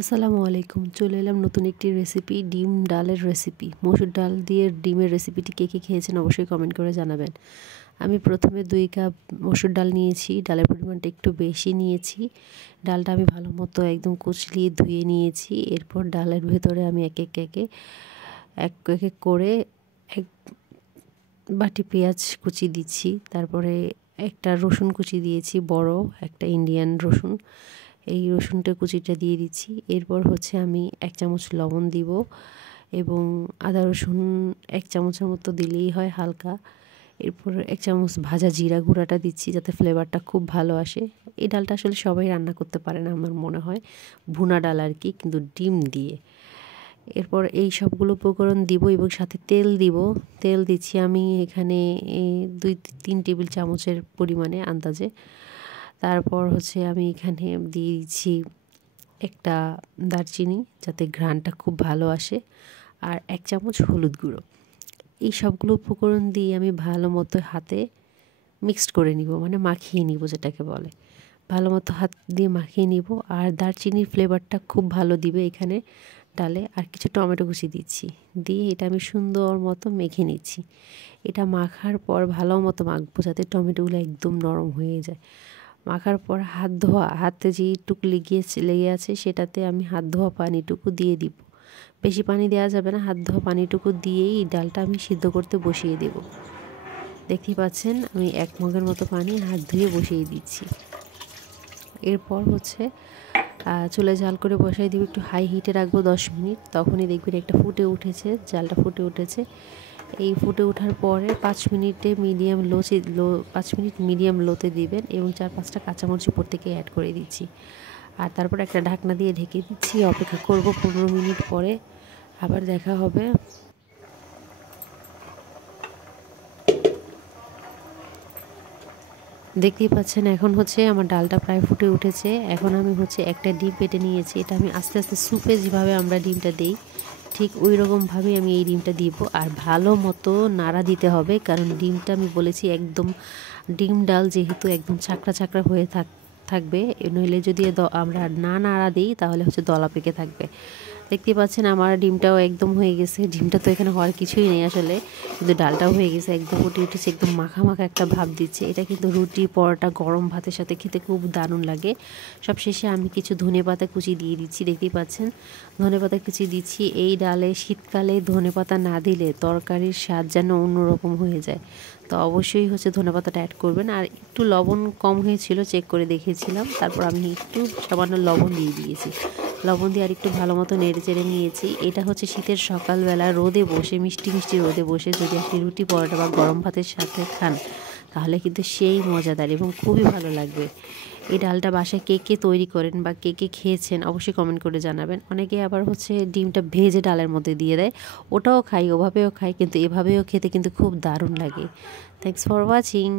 আসসালামু আলাইকুম। চলে এলাম নতুন একটি রেসিপি, ডিম ডালের রেসিপি। মসুর ডাল দিয়ে ডিমের রেসিপিটি কে কে খেয়েছেন অবশ্যই কমেন্ট করে জানাবেন। আমি প্রথমে 2 কাপ মসুর ডাল নিয়েছি। ডালের পরিমাণটা একটু বেশি নিয়েছি। ডালটা আমি ভালো মতো একদম কুচলিয়ে ধুয়ে নিয়েছি। এরপর ডালের ভেতরে আমি এক এক করে এক বাটি পেঁয়াজ কুচি দিচ্ছি। তারপরে একটা রসুন কুচি দিয়েছি, বড় একটা ইন্ডিয়ান রসুন। এই রসুনটা কুচিটা দিয়ে দিচ্ছি। এরপর হচ্ছে আমি 1 চামচ লবণ দিব এবং আদা রসুন 1 চামচের মতো দিলেই হয় হালকা। এরপর 1 চামচ ভাজা জিরা গুঁড়াটা দিচ্ছি যাতে ফ্লেভারটা খুব ভালো আসে। এই ডালটা আসলে সবাই রান্না করতে পারে না আমার মনে হয়, ভুনা ডাল আর কি, কিন্তু ডিম দিয়ে। এরপর এই সবগুলো উপকরণ দিব এবং সাথে তেল দিব। তেল দিচ্ছি আমি এখানে 2-3 টেবিল চামচের পরিমাণে আন্দাজে। তারপর হচ্ছে আমি এখানে দিয়ে দিচ্ছি একটা দারচিনি যাতে ঘ্রাণটা খুব ভালো আসে, আর 1 চামচ হলুদ গুঁড়ো। এই সবগুলো উপকরণ দিয়ে আমি ভালো মতো হাতে মিক্সড করে নিব, মানে মাখিয়ে নিব যেটাকে বলে। ভালো মতো হাত দিয়ে মাখিয়ে নিব। আর দারচিনির ফ্লেভারটা খুব ভালো দিবে এখানে ডালে। আর কিছু টমেটো কুচি দিচ্ছি, দিয়ে এটা আমি সুন্দর মতো মেখে নিচ্ছি। এটা মাখার পর ভালো মতো মাখবো যাতে টমেটোগুলো একদম নরম হয়ে যায়। মাখার পর হাতে যেটুকু লেগে আছে সেটাতে আমি হাত ধোয়া পানিটুকু দিয়ে দিব। বেশি পানি দেওয়া যাবে না, হাত ধোয়া পানিটুকু দিয়েই ডালটা আমি সিদ্ধ করতে বসিয়ে দেব। দেখতেই পাচ্ছেন আমি 1 মগের মতো পানি হাত ধুয়ে বসিয়ে দিচ্ছি। এরপর হচ্ছে চুলে জাল করে বসাই দিব, একটু হাই হিটে রাখবো 10 মিনিট। তখনই দেখবেন একটা ফুটে উঠেছে, জালটা ফুটে উঠেছে। এই ফুটে ওঠার পরে 5 মিনিটে 5 মিনিট মিডিয়াম লোতে দিবেন এবং 4-5টা কাঁচামরিচ উপর থেকে অ্যাড করে দিচ্ছি। আর তারপর একটা ঢাকনা দিয়ে ঢেকে দিচ্ছি। অপেক্ষা করব 15 মিনিট পরে আবার দেখা হবে। দেখতেই পাচ্ছেন এখন হচ্ছে আমার ডালটা প্রায় ফুটে উঠেছে। এখন আমি হচ্ছে একটা ডিম পেটে নিয়েছি। এটা আমি আস্তে আস্তে স্যুপে যেভাবে আমরা ডিমটা দেই ঠিক ওই রকমভাবেই আমি এই ডিমটা দিব। আর ভালো মতো নাড়া দিতে হবে, কারণ ডিমটা আমি বলেছি একদম ডিম ডাল যেহেতু একদম চাকড়া চাকড়া হয়ে থাকবে, নইলে যদি আমরা না নাড়া দিই তাহলে হচ্ছে দলা পেকে থাকবে। দেখতে পাচ্ছেন আমার ডিমটাও একদম হয়ে গেছে। ডিমটা তো এখানে হওয়ার কিছুই নেই আসলে, কিন্তু ডালটাও হয়ে গেছে, একদম ফুটে উঠেছে, একদম মাখা মাখা একটা ভাব দিচ্ছে। এটা কিন্তু রুটি, পরোটা, গরম ভাতের সাথে খেতে খুব দারুণ লাগে। সব শেষে আমি কিছু ধনেপাতা কুচি দিয়ে দিচ্ছি। দেখতেই পাচ্ছেন ধনেপাতা কুচি দিচ্ছি। এই ডালে শীতকালে ধনেপাতা না দিলে তরকারির স্বাদ যেন অন্যরকম হয়ে যায়। তো অবশ্যই হচ্ছে ধনেপাতাটা অ্যাড করবেন। আর একটু লবণ কম হয়েছিল, চেক করে দেখেছিলাম, তারপর আমি একটু সামান্য লবণ দিয়ে দিয়েছি। লবণ দিয়ে আর একটু ভালো মতো নেড়ে চেড়ে নিয়েছি। এটা হচ্ছে শীতের সকালবেলা রোদে বসে, মিষ্টি মিষ্টি রোদে বসে যদি আপনি রুটি, পরোটা বা গরম ভাতের সাথে খান তাহলে কিন্তু সেই মজাদার এবং খুবই ভালো লাগবে। এই ডালটা বাসায় কে কে তৈরি করেন বা কে কে খেয়েছেন অবশ্যই কমেন্ট করে জানাবেন। অনেকে আবার হচ্ছে ডিমটা ভেজে ডালের মধ্যে দিয়ে দেয়, ওটাও খাই, ওভাবেও খাই, কিন্তু এভাবেও খেতে কিন্তু খুব দারুণ লাগে। Thanks for watching.